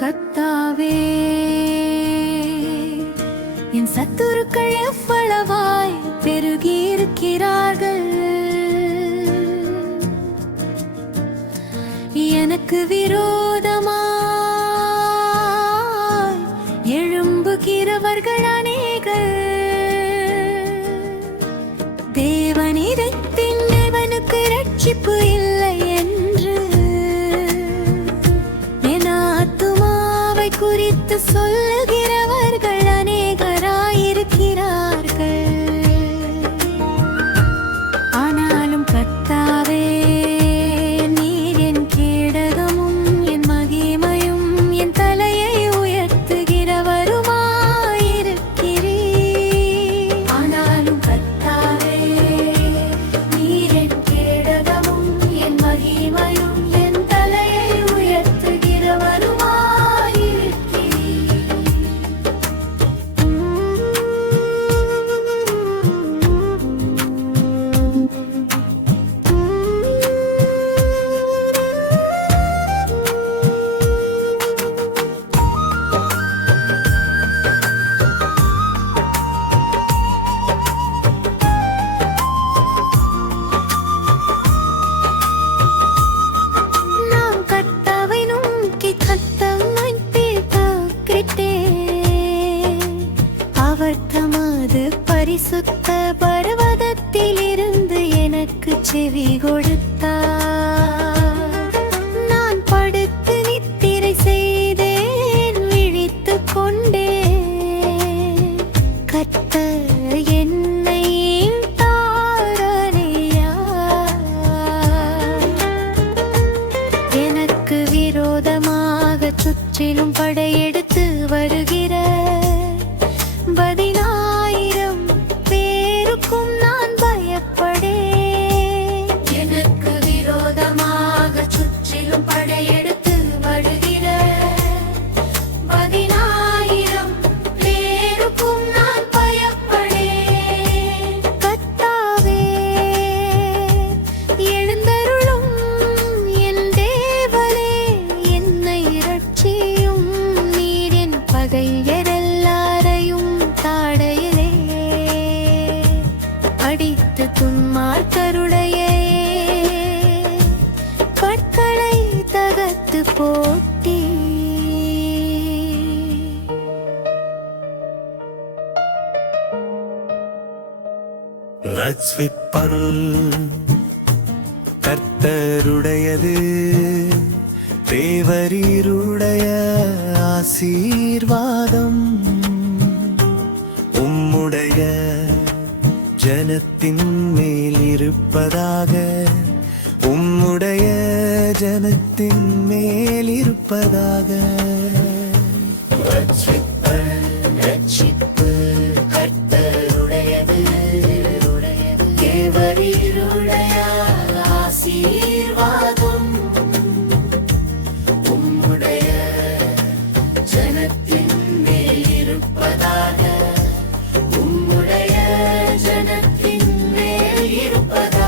கத்தாவே. என் சத்துருக்கள் எவ்வளவாய் பெருகி இருக்கிறார்கள் எனக்கு விரோதமாய் எழும்புகிறவர்கள் அநேகர். தேவனிடத்தின் தேவனுக்கு ரட்சிப்பு இல்லை. குறித்து பரிசுத்த பர்வதத்திலிருந்து எனக்கு செவி கொடுத்தா நான் படுத்து நித்திரை செய்தேன் விழித்து கொண்டே கத்த என்னை தாரணையார். எனக்கு விரோதமாக சுற்றிலும் படையெடுத்து வருகிறேன் சுற்றிலும் படையே ரட்சிப்பருள் கர்த்தருடையது தேவரீருடைய ஆசீர்வாதம். உம்முடைய ஜனத்தின் மேல் இருப்பதாக உம்முடைய ஜனத்தின் மேல் இருப்பதாக. திருவிழையால் ஆசீர்வாதம் உம்முடைய ஜனத்தின் மேல் இருப்பதாக உம்முடைய ஜனத்தின் மேல் இருப்பதாக.